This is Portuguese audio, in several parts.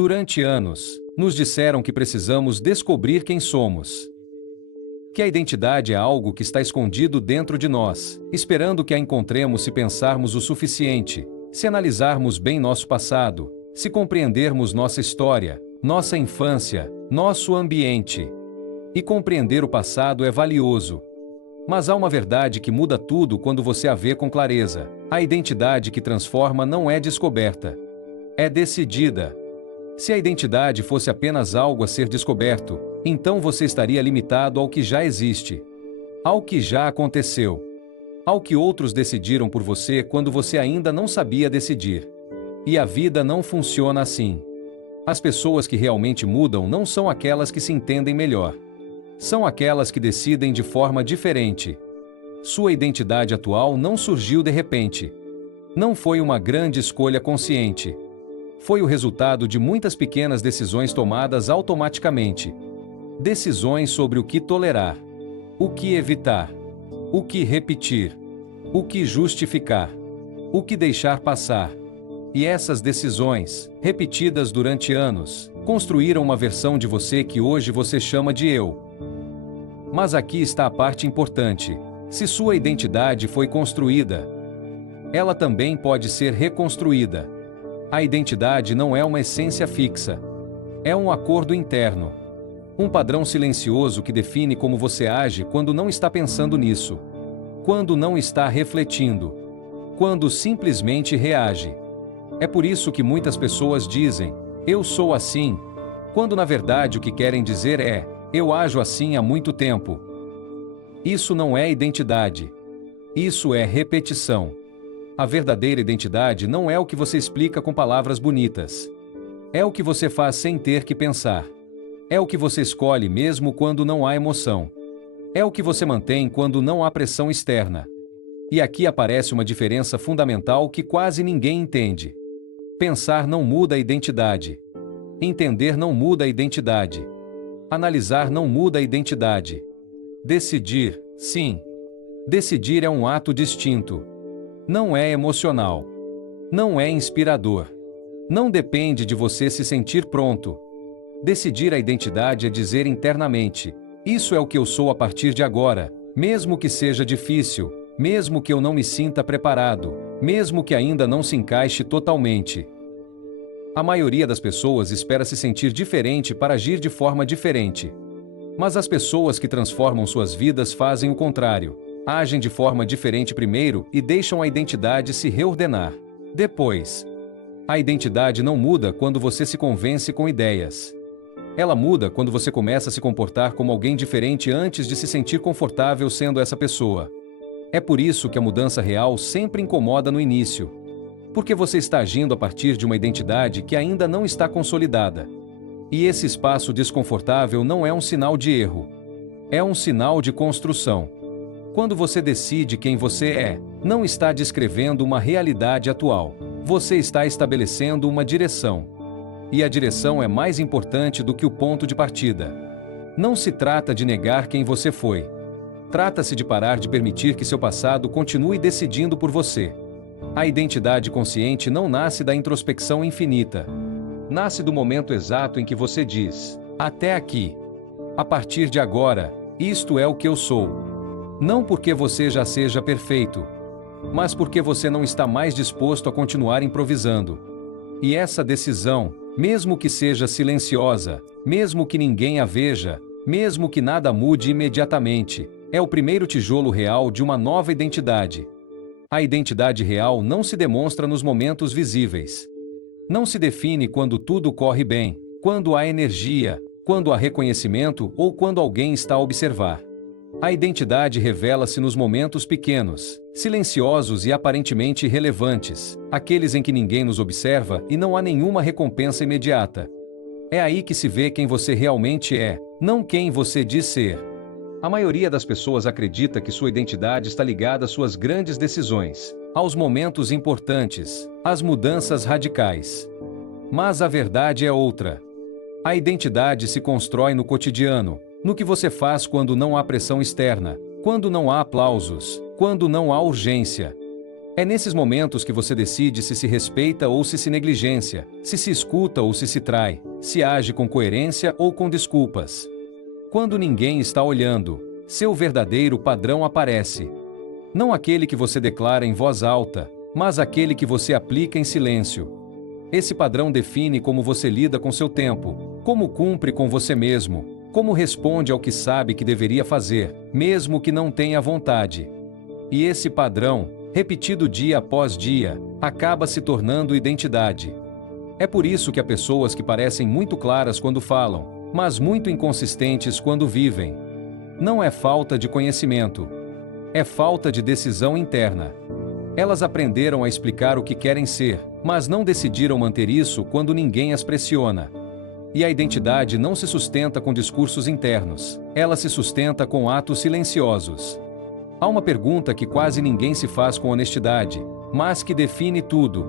Durante anos, nos disseram que precisamos descobrir quem somos. Que a identidade é algo que está escondido dentro de nós, esperando que a encontremos se pensarmos o suficiente, se analisarmos bem nosso passado, se compreendermos nossa história, nossa infância, nosso ambiente. E compreender o passado é valioso. Mas há uma verdade que muda tudo quando você a vê com clareza. A identidade que transforma não é descoberta. É decidida. Se a identidade fosse apenas algo a ser descoberto, então você estaria limitado ao que já existe, ao que já aconteceu, ao que outros decidiram por você quando você ainda não sabia decidir. E a vida não funciona assim. As pessoas que realmente mudam não são aquelas que se entendem melhor. São aquelas que decidem de forma diferente. Sua identidade atual não surgiu de repente. Não foi uma grande escolha consciente. Foi o resultado de muitas pequenas decisões tomadas automaticamente. Decisões sobre o que tolerar, o que evitar, o que repetir, o que justificar, o que deixar passar. E essas decisões, repetidas durante anos, construíram uma versão de você que hoje você chama de eu. Mas aqui está a parte importante. Se sua identidade foi construída, ela também pode ser reconstruída. A identidade não é uma essência fixa. É um acordo interno. Um padrão silencioso que define como você age quando não está pensando nisso. Quando não está refletindo. Quando simplesmente reage. É por isso que muitas pessoas dizem, eu sou assim, quando na verdade o que querem dizer é, eu ajo assim há muito tempo. Isso não é identidade. Isso é repetição. A verdadeira identidade não é o que você explica com palavras bonitas. É o que você faz sem ter que pensar. É o que você escolhe mesmo quando não há emoção. É o que você mantém quando não há pressão externa. E aqui aparece uma diferença fundamental que quase ninguém entende. Pensar não muda a identidade. Entender não muda a identidade. Analisar não muda a identidade. Decidir, sim. Decidir é um ato distinto. Não é emocional. Não é inspirador. Não depende de você se sentir pronto. Decidir a identidade é dizer internamente, isso é o que eu sou a partir de agora, mesmo que seja difícil, mesmo que eu não me sinta preparado, mesmo que ainda não se encaixe totalmente. A maioria das pessoas espera se sentir diferente para agir de forma diferente. Mas as pessoas que transformam suas vidas fazem o contrário. Agem de forma diferente primeiro e deixam a identidade se reordenar. Depois, a identidade não muda quando você se convence com ideias. Ela muda quando você começa a se comportar como alguém diferente antes de se sentir confortável sendo essa pessoa. É por isso que a mudança real sempre incomoda no início. Porque você está agindo a partir de uma identidade que ainda não está consolidada. E esse espaço desconfortável não é um sinal de erro. É um sinal de construção. Quando você decide quem você é, não está descrevendo uma realidade atual. Você está estabelecendo uma direção. E a direção é mais importante do que o ponto de partida. Não se trata de negar quem você foi. Trata-se de parar de permitir que seu passado continue decidindo por você. A identidade consciente não nasce da introspecção infinita. Nasce do momento exato em que você diz, até aqui. A partir de agora, isto é o que eu sou. Não porque você já seja perfeito, mas porque você não está mais disposto a continuar improvisando. E essa decisão, mesmo que seja silenciosa, mesmo que ninguém a veja, mesmo que nada mude imediatamente, é o primeiro tijolo real de uma nova identidade. A identidade real não se demonstra nos momentos visíveis. Não se define quando tudo corre bem, quando há energia, quando há reconhecimento ou quando alguém está a observar. A identidade revela-se nos momentos pequenos, silenciosos e aparentemente irrelevantes, aqueles em que ninguém nos observa e não há nenhuma recompensa imediata. É aí que se vê quem você realmente é, não quem você diz ser. A maioria das pessoas acredita que sua identidade está ligada às suas grandes decisões, aos momentos importantes, às mudanças radicais. Mas a verdade é outra. A identidade se constrói no cotidiano, no que você faz quando não há pressão externa, quando não há aplausos, quando não há urgência. É nesses momentos que você decide se respeita ou se negligencia, se escuta ou se trai, se age com coerência ou com desculpas. Quando ninguém está olhando, seu verdadeiro padrão aparece. Não aquele que você declara em voz alta, mas aquele que você aplica em silêncio. Esse padrão define como você lida com seu tempo, como cumpre com você mesmo, como responde ao que sabe que deveria fazer, mesmo que não tenha vontade. E esse padrão, repetido dia após dia, acaba se tornando identidade. É por isso que há pessoas que parecem muito claras quando falam, mas muito inconsistentes quando vivem. Não é falta de conhecimento. É falta de decisão interna. Elas aprenderam a explicar o que querem ser, mas não decidiram manter isso quando ninguém as pressiona. E a identidade não se sustenta com discursos internos, ela se sustenta com atos silenciosos. Há uma pergunta que quase ninguém se faz com honestidade, mas que define tudo.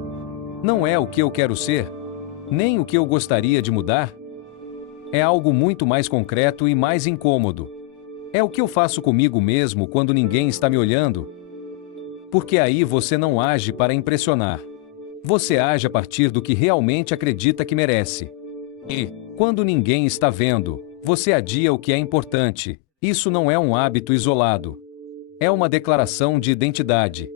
Não é o que eu quero ser, nem o que eu gostaria de mudar. É algo muito mais concreto e mais incômodo. É o que eu faço comigo mesmo quando ninguém está me olhando. Porque aí você não age para impressionar. Você age a partir do que realmente acredita que merece. E, quando ninguém está vendo, você adia o que é importante. Isso não é um hábito isolado. É uma declaração de identidade.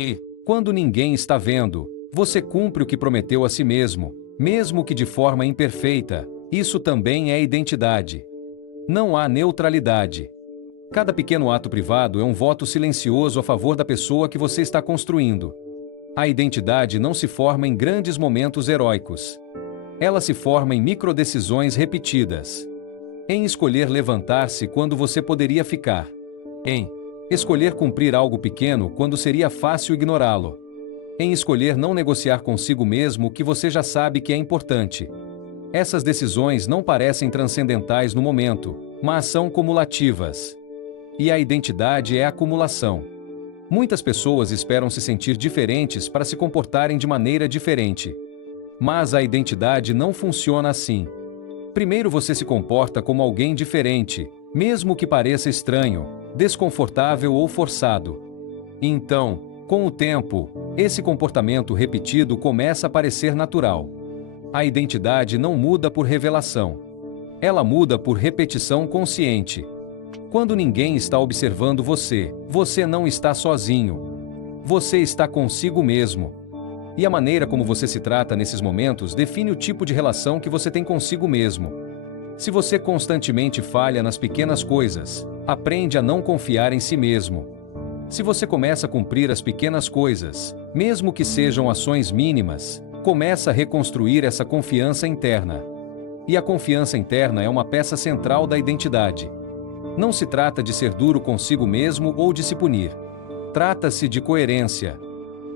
E, quando ninguém está vendo, você cumpre o que prometeu a si mesmo, mesmo que de forma imperfeita. Isso também é identidade. Não há neutralidade. Cada pequeno ato privado é um voto silencioso a favor da pessoa que você está construindo. A identidade não se forma em grandes momentos heróicos. Ela se forma em microdecisões repetidas. Em escolher levantar-se quando você poderia ficar. Em escolher cumprir algo pequeno quando seria fácil ignorá-lo. Em escolher não negociar consigo mesmo o que você já sabe que é importante. Essas decisões não parecem transcendentais no momento, mas são cumulativas. E a identidade é acumulação. Muitas pessoas esperam se sentir diferentes para se comportarem de maneira diferente. Mas a identidade não funciona assim. Primeiro você se comporta como alguém diferente, mesmo que pareça estranho, desconfortável ou forçado. E então, com o tempo, esse comportamento repetido começa a parecer natural. A identidade não muda por revelação. Ela muda por repetição consciente. Quando ninguém está observando você, você não está sozinho. Você está consigo mesmo. E a maneira como você se trata nesses momentos define o tipo de relação que você tem consigo mesmo. Se você constantemente falha nas pequenas coisas, aprende a não confiar em si mesmo. Se você começa a cumprir as pequenas coisas, mesmo que sejam ações mínimas, começa a reconstruir essa confiança interna. E a confiança interna é uma peça central da identidade. Não se trata de ser duro consigo mesmo ou de se punir. Trata-se de coerência.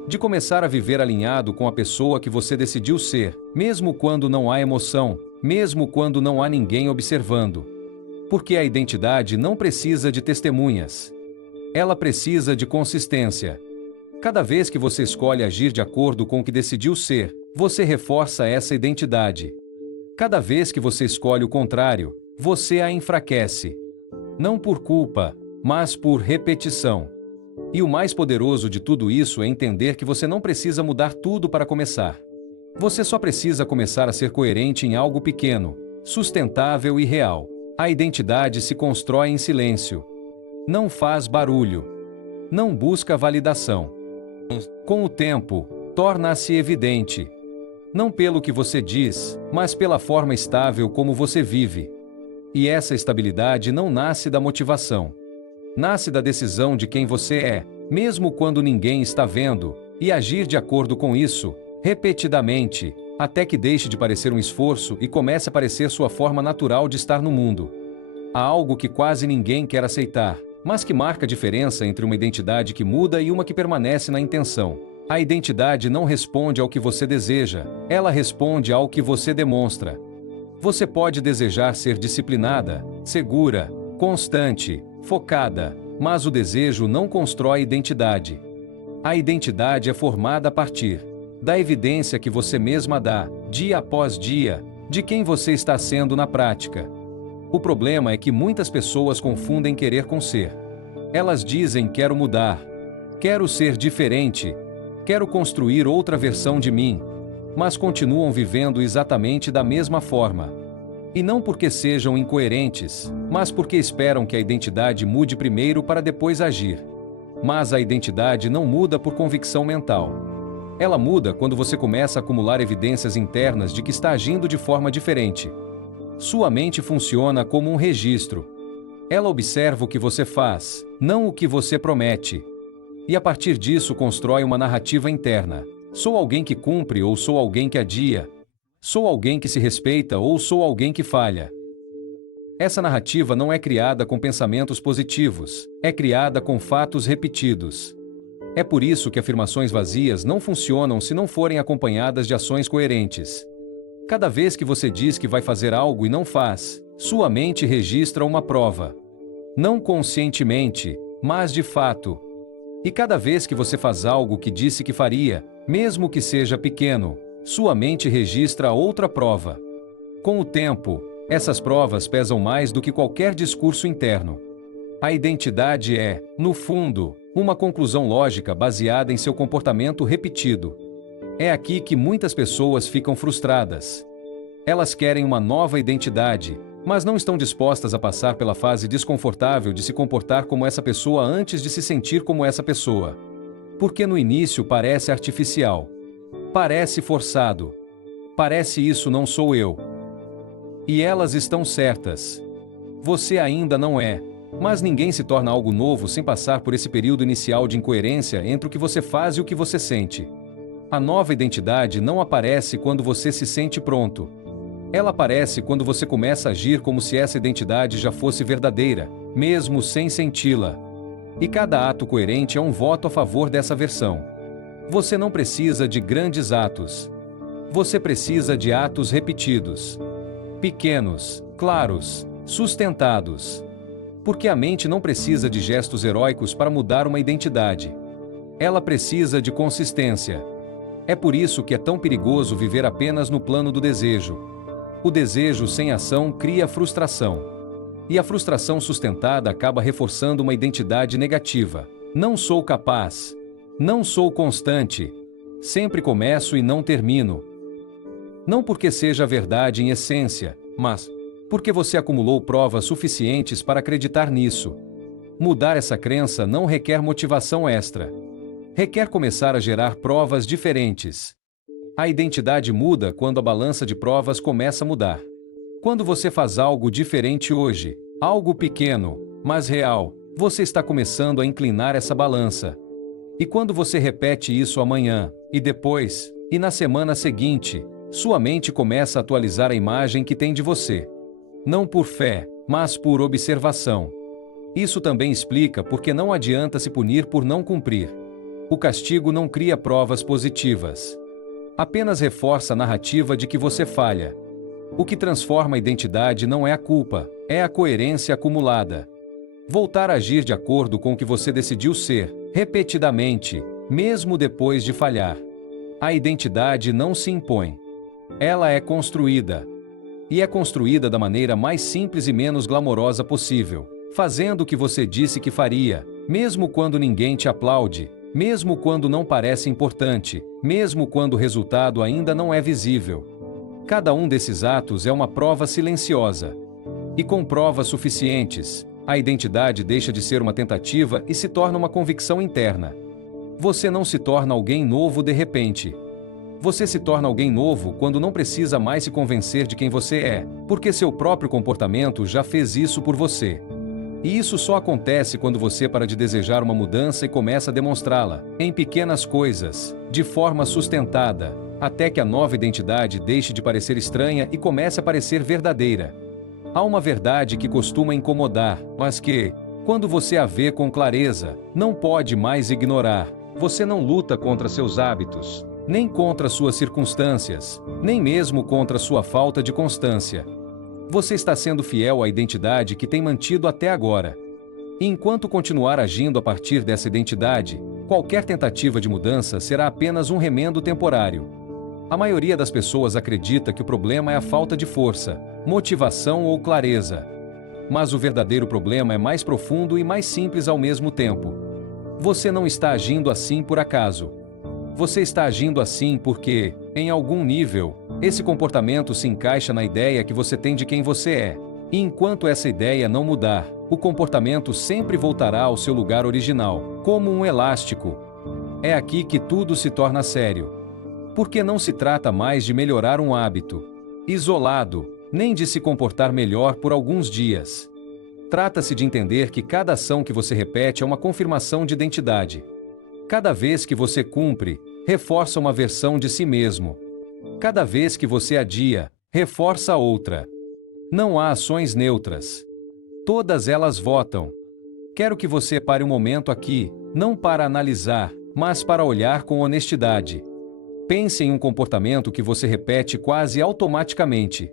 De começar a viver alinhado com a pessoa que você decidiu ser, mesmo quando não há emoção, mesmo quando não há ninguém observando. Porque a identidade não precisa de testemunhas. Ela precisa de consistência. Cada vez que você escolhe agir de acordo com o que decidiu ser, você reforça essa identidade. Cada vez que você escolhe o contrário, você a enfraquece. Não por culpa, mas por repetição. E o mais poderoso de tudo isso é entender que você não precisa mudar tudo para começar. Você só precisa começar a ser coerente em algo pequeno, sustentável e real. A identidade se constrói em silêncio. Não faz barulho. Não busca validação. Com o tempo, torna-se evidente. Não pelo que você diz, mas pela forma estável como você vive. E essa estabilidade não nasce da motivação. Nasce da decisão de quem você é, mesmo quando ninguém está vendo, e agir de acordo com isso, repetidamente, até que deixe de parecer um esforço e comece a parecer sua forma natural de estar no mundo. Há algo que quase ninguém quer aceitar, mas que marca a diferença entre uma identidade que muda e uma que permanece na intenção. A identidade não responde ao que você deseja, ela responde ao que você demonstra. Você pode desejar ser disciplinada, segura, constante, focada, mas o desejo não constrói identidade. A identidade é formada a partir da evidência que você mesma dá, dia após dia, de quem você está sendo na prática. O problema é que muitas pessoas confundem querer com ser. Elas dizem quero mudar, quero ser diferente, Quero construir outra versão de mim. Mas continuam vivendo exatamente da mesma forma. E não porque sejam incoerentes, mas porque esperam que a identidade mude primeiro para depois agir. Mas a identidade não muda por convicção mental. Ela muda quando você começa a acumular evidências internas de que está agindo de forma diferente. Sua mente funciona como um registro. Ela observa o que você faz, não o que você promete. E a partir disso constrói uma narrativa interna. Sou alguém que cumpre ou sou alguém que adia? Sou alguém que se respeita ou sou alguém que falha? Essa narrativa não é criada com pensamentos positivos, é criada com fatos repetidos. É por isso que afirmações vazias não funcionam se não forem acompanhadas de ações coerentes. Cada vez que você diz que vai fazer algo e não faz, sua mente registra uma prova. Não conscientemente, mas de fato. E cada vez que você faz algo que disse que faria, mesmo que seja pequeno, sua mente registra outra prova. Com o tempo, essas provas pesam mais do que qualquer discurso interno. A identidade é, no fundo, uma conclusão lógica baseada em seu comportamento repetido. É aqui que muitas pessoas ficam frustradas. Elas querem uma nova identidade, mas não estão dispostas a passar pela fase desconfortável de se comportar como essa pessoa antes de se sentir como essa pessoa. Porque no início parece artificial. Parece forçado. Parece isso não sou eu. E elas estão certas. Você ainda não é. Mas ninguém se torna algo novo sem passar por esse período inicial de incoerência entre o que você faz e o que você sente. A nova identidade não aparece quando você se sente pronto. Ela aparece quando você começa a agir como se essa identidade já fosse verdadeira, mesmo sem senti-la. E cada ato coerente é um voto a favor dessa versão. Você não precisa de grandes atos. Você precisa de atos repetidos. Pequenos, claros, sustentados. Porque a mente não precisa de gestos heróicos para mudar uma identidade. Ela precisa de consistência. É por isso que é tão perigoso viver apenas no plano do desejo. O desejo sem ação cria frustração. E a frustração sustentada acaba reforçando uma identidade negativa. Não sou capaz. Não sou constante. Sempre começo e não termino. Não porque seja verdade em essência, mas porque você acumulou provas suficientes para acreditar nisso. Mudar essa crença não requer motivação extra. Requer começar a gerar provas diferentes. A identidade muda quando a balança de provas começa a mudar. Quando você faz algo diferente hoje, algo pequeno, mas real, você está começando a inclinar essa balança. E quando você repete isso amanhã, e depois, e na semana seguinte, sua mente começa a atualizar a imagem que tem de você. Não por fé, mas por observação. Isso também explica por que não adianta se punir por não cumprir. O castigo não cria provas positivas. Apenas reforça a narrativa de que você falha. O que transforma a identidade não é a culpa, é a coerência acumulada. Voltar a agir de acordo com o que você decidiu ser, repetidamente, mesmo depois de falhar. A identidade não se impõe. Ela é construída. E é construída da maneira mais simples e menos glamourosa possível, fazendo o que você disse que faria, mesmo quando ninguém te aplaude, mesmo quando não parece importante, mesmo quando o resultado ainda não é visível. Cada um desses atos é uma prova silenciosa. E com provas suficientes, a identidade deixa de ser uma tentativa e se torna uma convicção interna. Você não se torna alguém novo de repente. Você se torna alguém novo quando não precisa mais se convencer de quem você é, porque seu próprio comportamento já fez isso por você. E isso só acontece quando você para de desejar uma mudança e começa a demonstrá-la, em pequenas coisas, de forma sustentada, até que a nova identidade deixe de parecer estranha e comece a parecer verdadeira. Há uma verdade que costuma incomodar, mas que, quando você a vê com clareza, não pode mais ignorar. Você não luta contra seus hábitos, nem contra suas circunstâncias, nem mesmo contra sua falta de constância. Você está sendo fiel à identidade que tem mantido até agora. E enquanto continuar agindo a partir dessa identidade, qualquer tentativa de mudança será apenas um remendo temporário. A maioria das pessoas acredita que o problema é a falta de força, motivação ou clareza. Mas o verdadeiro problema é mais profundo e mais simples ao mesmo tempo. Você não está agindo assim por acaso. Você está agindo assim porque, em algum nível, esse comportamento se encaixa na ideia que você tem de quem você é. E enquanto essa ideia não mudar, o comportamento sempre voltará ao seu lugar original, como um elástico. É aqui que tudo se torna sério. Porque não se trata mais de melhorar um hábito isolado, nem de se comportar melhor por alguns dias. Trata-se de entender que cada ação que você repete é uma confirmação de identidade. Cada vez que você cumpre, reforça uma versão de si mesmo. Cada vez que você adia, reforça outra. Não há ações neutras. Todas elas votam. Quero que você pare um momento aqui, não para analisar, mas para olhar com honestidade. Pense em um comportamento que você repete quase automaticamente.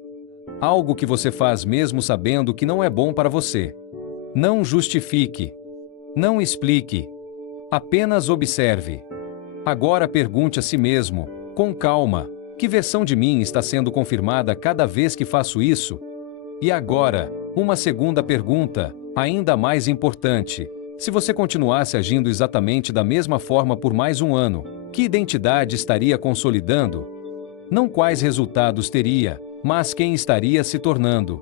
Algo que você faz mesmo sabendo que não é bom para você. Não justifique. Não explique. Apenas observe. Agora pergunte a si mesmo, com calma, que versão de mim está sendo confirmada cada vez que faço isso? E agora, uma segunda pergunta, ainda mais importante. Se você continuasse agindo exatamente da mesma forma por mais um ano, que identidade estaria consolidando? Não quais resultados teria, mas quem estaria se tornando.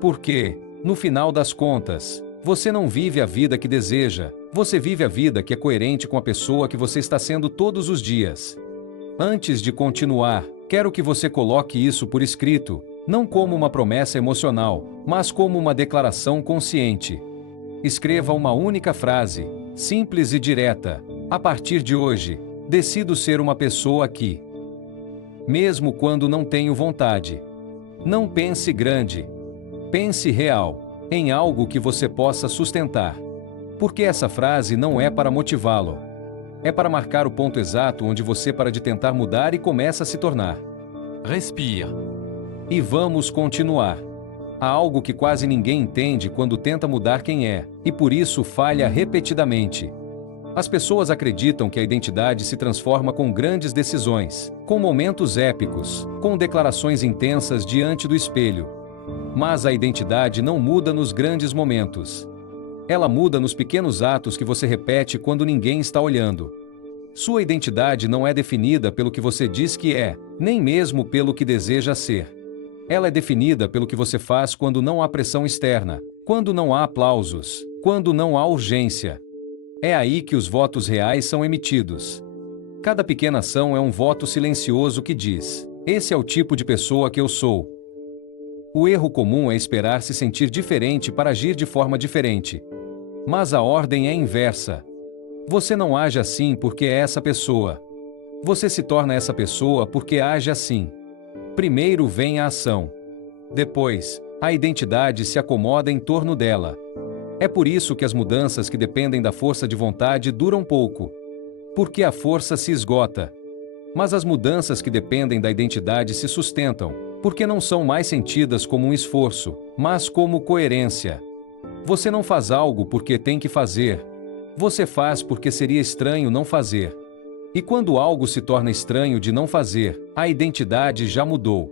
Porque, no final das contas, você não vive a vida que deseja, você vive a vida que é coerente com a pessoa que você está sendo todos os dias. Antes de continuar, quero que você coloque isso por escrito, não como uma promessa emocional, mas como uma declaração consciente. Escreva uma única frase, simples e direta. A partir de hoje, decido ser uma pessoa que, mesmo quando não tenho vontade. Não pense grande. Pense real, em algo que você possa sustentar. Porque essa frase não é para motivá-lo. É para marcar o ponto exato onde você para de tentar mudar e começa a se tornar. Respire. E vamos continuar. Há algo que quase ninguém entende quando tenta mudar quem é, e por isso falha repetidamente. As pessoas acreditam que a identidade se transforma com grandes decisões, com momentos épicos, com declarações intensas diante do espelho. Mas a identidade não muda nos grandes momentos. Ela muda nos pequenos atos que você repete quando ninguém está olhando. Sua identidade não é definida pelo que você diz que é, nem mesmo pelo que deseja ser. Ela é definida pelo que você faz quando não há pressão externa, quando não há aplausos, quando não há urgência. É aí que os votos reais são emitidos. Cada pequena ação é um voto silencioso que diz: esse é o tipo de pessoa que eu sou. O erro comum é esperar se sentir diferente para agir de forma diferente. Mas a ordem é inversa. Você não age assim porque é essa pessoa. Você se torna essa pessoa porque age assim. Primeiro vem a ação. Depois, a identidade se acomoda em torno dela. É por isso que as mudanças que dependem da força de vontade duram pouco. Porque a força se esgota. Mas as mudanças que dependem da identidade se sustentam, porque não são mais sentidas como um esforço, mas como coerência. Você não faz algo porque tem que fazer. Você faz porque seria estranho não fazer. E quando algo se torna estranho de não fazer, a identidade já mudou.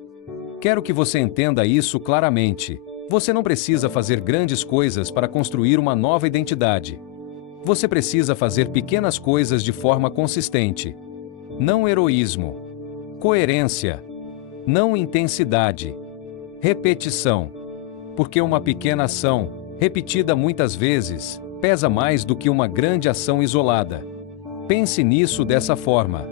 Quero que você entenda isso claramente. Você não precisa fazer grandes coisas para construir uma nova identidade. Você precisa fazer pequenas coisas de forma consistente. Não heroísmo. Coerência. Não intensidade. Repetição. Porque uma pequena ação, repetida muitas vezes, pesa mais do que uma grande ação isolada. Pense nisso dessa forma.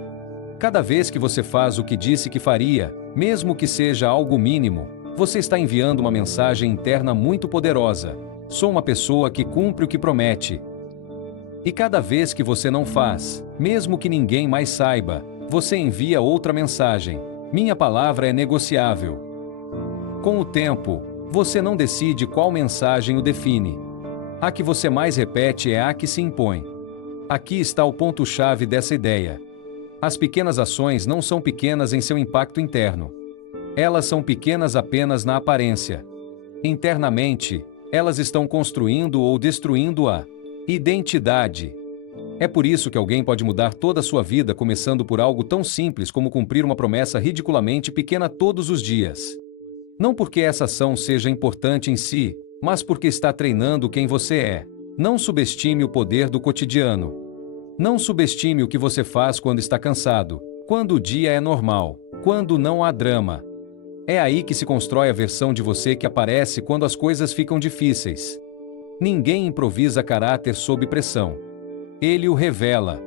Cada vez que você faz o que disse que faria, mesmo que seja algo mínimo, você está enviando uma mensagem interna muito poderosa. Sou uma pessoa que cumpre o que promete. E cada vez que você não faz, mesmo que ninguém mais saiba, você envia outra mensagem. Minha palavra é negociável. Com o tempo, você não decide qual mensagem o define. A que você mais repete é a que se impõe. Aqui está o ponto-chave dessa ideia. As pequenas ações não são pequenas em seu impacto interno. Elas são pequenas apenas na aparência. Internamente, elas estão construindo ou destruindo a identidade. É por isso que alguém pode mudar toda a sua vida começando por algo tão simples como cumprir uma promessa ridiculamente pequena todos os dias. Não porque essa ação seja importante em si, mas porque está treinando quem você é. Não subestime o poder do cotidiano. Não subestime o que você faz quando está cansado, quando o dia é normal, quando não há drama. É aí que se constrói a versão de você que aparece quando as coisas ficam difíceis. Ninguém improvisa caráter sob pressão. Ele o revela.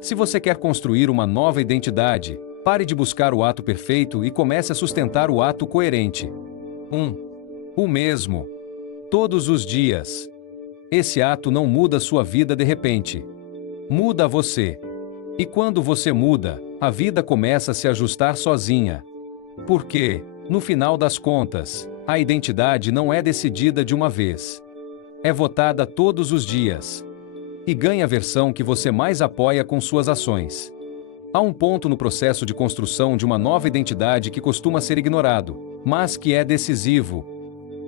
Se você quer construir uma nova identidade, pare de buscar o ato perfeito e comece a sustentar o ato coerente. O mesmo. Todos os dias. Esse ato não muda sua vida de repente. Muda você. E quando você muda, a vida começa a se ajustar sozinha. Porque, no final das contas, a identidade não é decidida de uma vez. É votada todos os dias. E ganha a versão que você mais apoia com suas ações. Há um ponto no processo de construção de uma nova identidade que costuma ser ignorado, mas que é decisivo.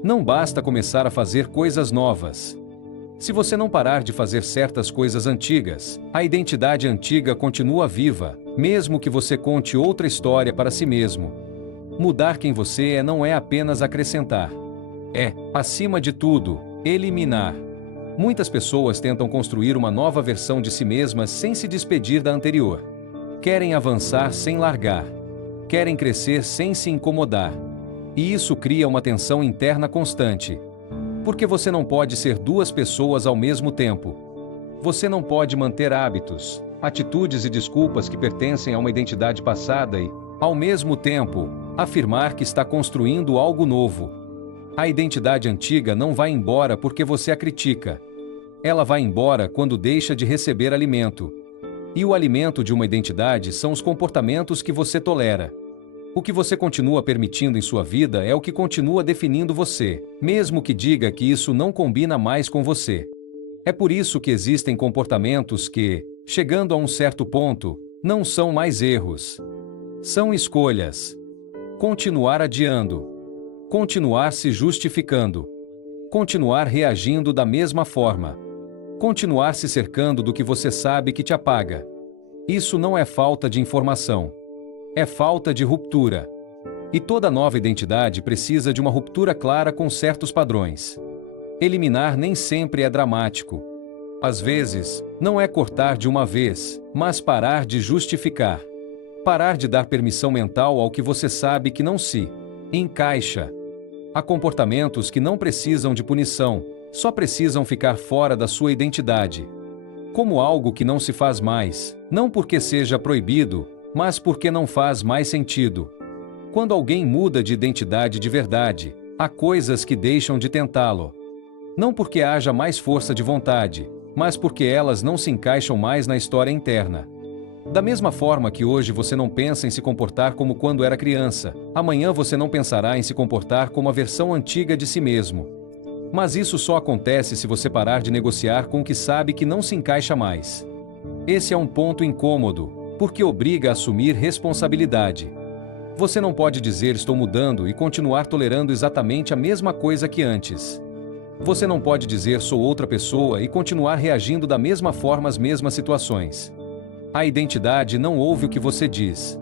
Não basta começar a fazer coisas novas. Se você não parar de fazer certas coisas antigas, a identidade antiga continua viva, mesmo que você conte outra história para si mesmo. Mudar quem você é não é apenas acrescentar. É, acima de tudo, eliminar. Muitas pessoas tentam construir uma nova versão de si mesmas sem se despedir da anterior. Querem avançar sem largar. Querem crescer sem se incomodar. E isso cria uma tensão interna constante. Porque você não pode ser duas pessoas ao mesmo tempo. Você não pode manter hábitos, atitudes e desculpas que pertencem a uma identidade passada e, ao mesmo tempo, afirmar que está construindo algo novo. A identidade antiga não vai embora porque você a critica. Ela vai embora quando deixa de receber alimento. E o alimento de uma identidade são os comportamentos que você tolera. O que você continua permitindo em sua vida é o que continua definindo você, mesmo que diga que isso não combina mais com você. É por isso que existem comportamentos que, chegando a um certo ponto, não são mais erros. São escolhas. Continuar adiando. Continuar se justificando. Continuar reagindo da mesma forma. Continuar se cercando do que você sabe que te apaga. Isso não é falta de informação. É falta de ruptura. E toda nova identidade precisa de uma ruptura clara com certos padrões. Eliminar nem sempre é dramático. Às vezes, não é cortar de uma vez, mas parar de justificar. Parar de dar permissão mental ao que você sabe que não se encaixa. Há comportamentos que não precisam de punição, só precisam ficar fora da sua identidade. Como algo que não se faz mais, não porque seja proibido, mas porque não faz mais sentido. Quando alguém muda de identidade de verdade, há coisas que deixam de tentá-lo. Não porque haja mais força de vontade, mas porque elas não se encaixam mais na história interna. Da mesma forma que hoje você não pensa em se comportar como quando era criança, amanhã você não pensará em se comportar como a versão antiga de si mesmo. Mas isso só acontece se você parar de negociar com o que sabe que não se encaixa mais. Esse é um ponto incômodo, porque obriga a assumir responsabilidade. Você não pode dizer estou mudando e continuar tolerando exatamente a mesma coisa que antes. Você não pode dizer sou outra pessoa e continuar reagindo da mesma forma às mesmas situações. A identidade não ouve o que você diz.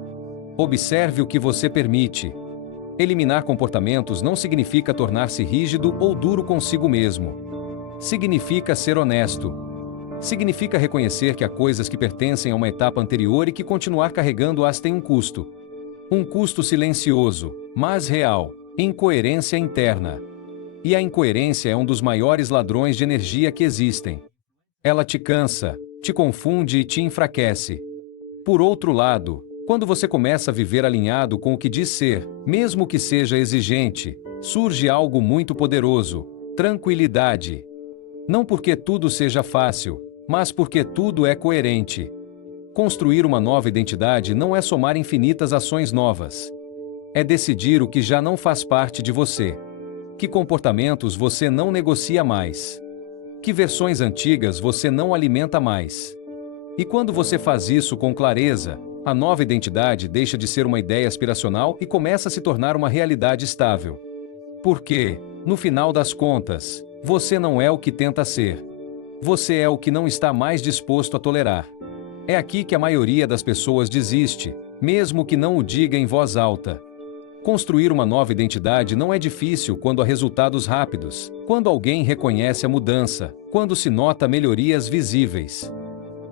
Observe o que você permite. Eliminar comportamentos não significa tornar-se rígido ou duro consigo mesmo. Significa ser honesto. Significa reconhecer que há coisas que pertencem a uma etapa anterior e que continuar carregando-as tem um custo. Um custo silencioso, mas real, incoerência interna. E a incoerência é um dos maiores ladrões de energia que existem. Ela te cansa, te confunde e te enfraquece. Por outro lado, quando você começa a viver alinhado com o que diz ser, mesmo que seja exigente, surge algo muito poderoso: tranquilidade. Não porque tudo seja fácil, mas porque tudo é coerente. Construir uma nova identidade não é somar infinitas ações novas. É decidir o que já não faz parte de você. Que comportamentos você não negocia mais. Que versões antigas você não alimenta mais. E quando você faz isso com clareza, a nova identidade deixa de ser uma ideia aspiracional e começa a se tornar uma realidade estável. Porque, no final das contas, você não é o que tenta ser. Você é o que não está mais disposto a tolerar. É aqui que a maioria das pessoas desiste, mesmo que não o diga em voz alta. Construir uma nova identidade não é difícil quando há resultados rápidos, quando alguém reconhece a mudança, quando se nota melhorias visíveis.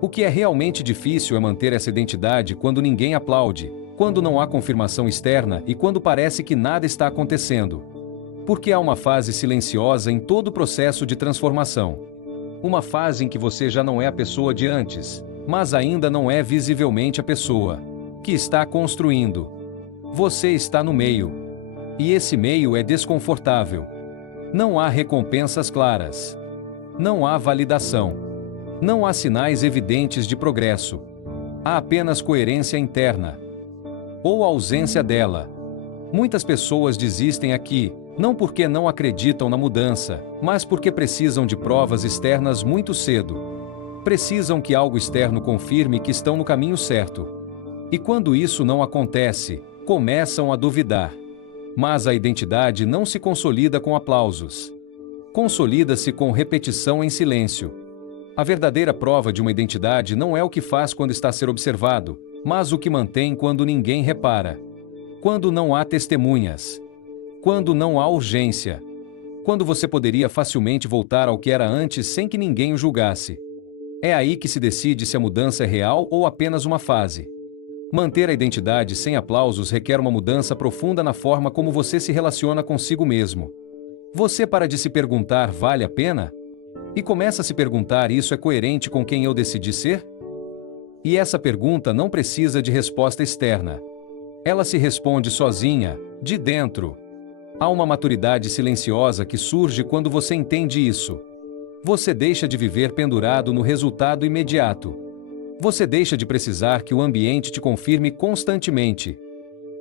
O que é realmente difícil é manter essa identidade quando ninguém aplaude, quando não há confirmação externa e quando parece que nada está acontecendo. Porque há uma fase silenciosa em todo o processo de transformação. Uma fase em que você já não é a pessoa de antes, mas ainda não é visivelmente a pessoa que está construindo. Você está no meio. E esse meio é desconfortável. Não há recompensas claras. Não há validação. Não há sinais evidentes de progresso. Há apenas coerência interna. Ou ausência dela. Muitas pessoas desistem aqui, não porque não acreditam na mudança, mas porque precisam de provas externas muito cedo. Precisam que algo externo confirme que estão no caminho certo. E quando isso não acontece, começam a duvidar. Mas a identidade não se consolida com aplausos. Consolida-se com repetição em silêncio. A verdadeira prova de uma identidade não é o que faz quando está a ser observado, mas o que mantém quando ninguém repara. Quando não há testemunhas. Quando não há urgência. Quando você poderia facilmente voltar ao que era antes sem que ninguém o julgasse. É aí que se decide se a mudança é real ou apenas uma fase. Manter a identidade sem aplausos requer uma mudança profunda na forma como você se relaciona consigo mesmo. Você para de se perguntar, vale a pena? E começa a se perguntar, isso é coerente com quem eu decidi ser? E essa pergunta não precisa de resposta externa. Ela se responde sozinha, de dentro. Há uma maturidade silenciosa que surge quando você entende isso. Você deixa de viver pendurado no resultado imediato. Você deixa de precisar que o ambiente te confirme constantemente.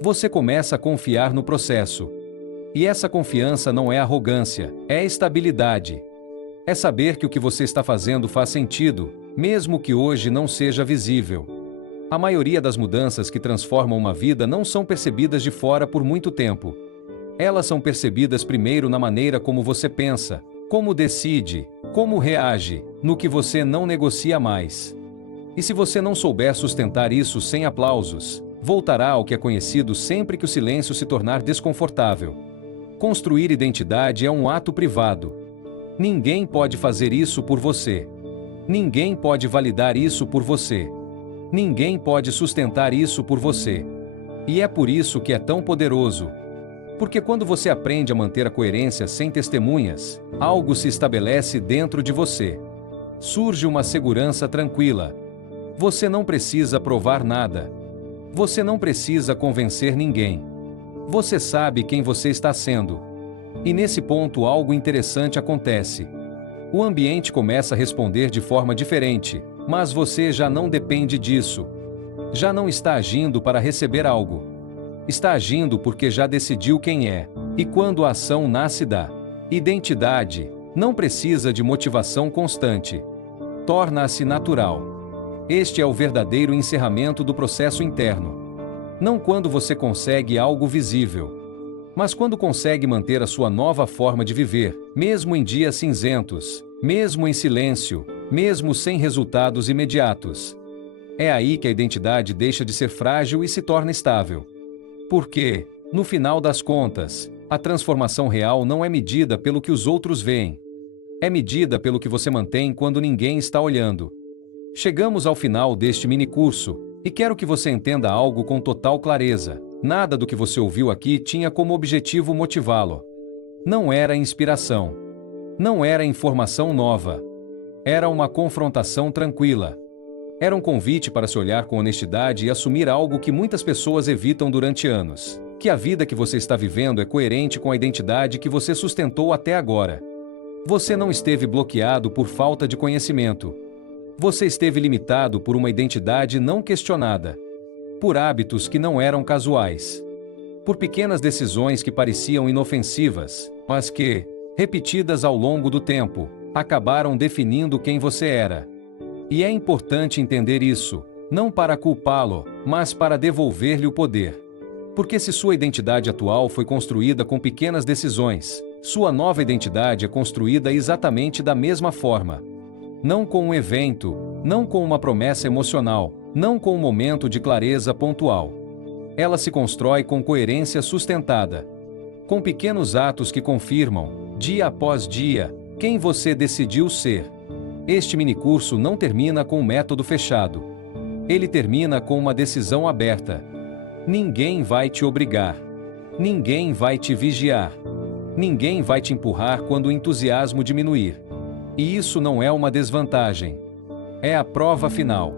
Você começa a confiar no processo. E essa confiança não é arrogância, é estabilidade. É saber que o que você está fazendo faz sentido, mesmo que hoje não seja visível. A maioria das mudanças que transformam uma vida não são percebidas de fora por muito tempo. Elas são percebidas primeiro na maneira como você pensa, como decide, como reage, no que você não negocia mais. E se você não souber sustentar isso sem aplausos, voltará ao que é conhecido sempre que o silêncio se tornar desconfortável. Construir identidade é um ato privado. Ninguém pode fazer isso por você. Ninguém pode validar isso por você. Ninguém pode sustentar isso por você. E é por isso que é tão poderoso. Porque quando você aprende a manter a coerência sem testemunhas, algo se estabelece dentro de você. Surge uma segurança tranquila. Você não precisa provar nada. Você não precisa convencer ninguém. Você sabe quem você está sendo. E nesse ponto algo interessante acontece. O ambiente começa a responder de forma diferente, mas você já não depende disso. Já não está agindo para receber algo. Está agindo porque já decidiu quem é. E quando a ação nasce da identidade, não precisa de motivação constante. Torna-se natural. Este é o verdadeiro encerramento do processo interno. Não quando você consegue algo visível, mas quando consegue manter a sua nova forma de viver, mesmo em dias cinzentos, mesmo em silêncio, mesmo sem resultados imediatos. É aí que a identidade deixa de ser frágil e se torna estável. Porque, no final das contas, a transformação real não é medida pelo que os outros veem. É medida pelo que você mantém quando ninguém está olhando. Chegamos ao final deste mini-curso, e quero que você entenda algo com total clareza. Nada do que você ouviu aqui tinha como objetivo motivá-lo. Não era inspiração. Não era informação nova. Era uma confrontação tranquila. Era um convite para se olhar com honestidade e assumir algo que muitas pessoas evitam durante anos. Que a vida que você está vivendo é coerente com a identidade que você sustentou até agora. Você não esteve bloqueado por falta de conhecimento. Você esteve limitado por uma identidade não questionada. Por hábitos que não eram casuais. Por pequenas decisões que pareciam inofensivas, mas que, repetidas ao longo do tempo, acabaram definindo quem você era. E é importante entender isso, não para culpá-lo, mas para devolver-lhe o poder. Porque se sua identidade atual foi construída com pequenas decisões, sua nova identidade é construída exatamente da mesma forma. Não com um evento, não com uma promessa emocional, não com um momento de clareza pontual. Ela se constrói com coerência sustentada. Com pequenos atos que confirmam, dia após dia, quem você decidiu ser. Este minicurso não termina com um método fechado. Ele termina com uma decisão aberta. Ninguém vai te obrigar. Ninguém vai te vigiar. Ninguém vai te empurrar quando o entusiasmo diminuir. E isso não é uma desvantagem. É a prova final.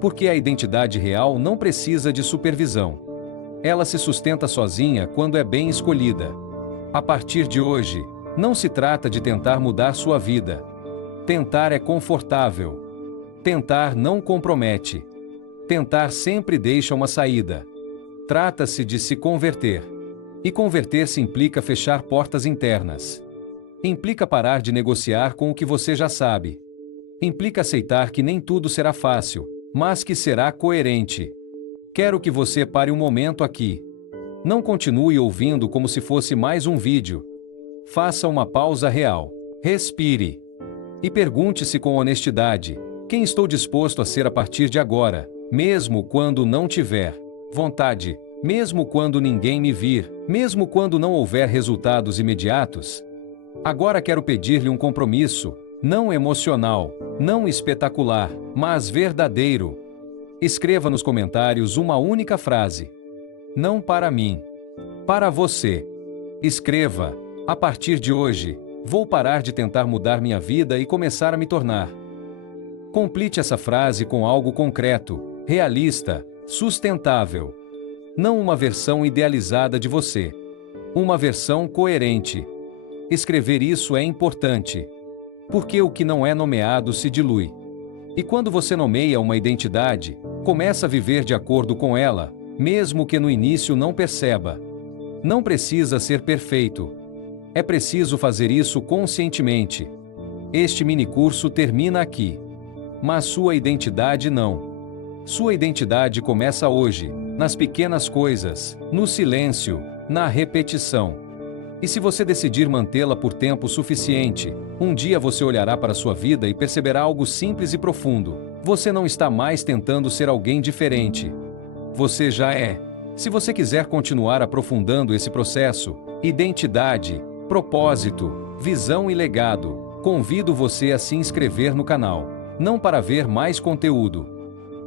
Porque a identidade real não precisa de supervisão. Ela se sustenta sozinha quando é bem escolhida. A partir de hoje, não se trata de tentar mudar sua vida. Tentar é confortável. Tentar não compromete. Tentar sempre deixa uma saída. Trata-se de se converter. E converter-se implica fechar portas internas. Implica parar de negociar com o que você já sabe. Implica aceitar que nem tudo será fácil, mas que será coerente. Quero que você pare um momento aqui. Não continue ouvindo como se fosse mais um vídeo. Faça uma pausa real. Respire. E pergunte-se com honestidade: quem estou disposto a ser a partir de agora, mesmo quando não tiver vontade, mesmo quando ninguém me vir, mesmo quando não houver resultados imediatos? Agora quero pedir-lhe um compromisso, não emocional, não espetacular, mas verdadeiro. Escreva nos comentários uma única frase. Não para mim. Para você. Escreva: a partir de hoje, vou parar de tentar mudar minha vida e começar a me tornar. Complete essa frase com algo concreto, realista, sustentável. Não uma versão idealizada de você. Uma versão coerente. Escrever isso é importante. Porque o que não é nomeado se dilui. E quando você nomeia uma identidade, começa a viver de acordo com ela, mesmo que no início não perceba. Não precisa ser perfeito. É preciso fazer isso conscientemente. Este minicurso termina aqui. Mas sua identidade não. Sua identidade começa hoje, nas pequenas coisas, no silêncio, na repetição. E se você decidir mantê-la por tempo suficiente, um dia você olhará para sua vida e perceberá algo simples e profundo. Você não está mais tentando ser alguém diferente. Você já é. Se você quiser continuar aprofundando esse processo, identidade, propósito, visão e legado, convido você a se inscrever no canal. Não para ver mais conteúdo.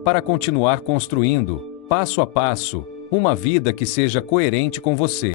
Para continuar construindo, passo a passo, uma vida que seja coerente com você.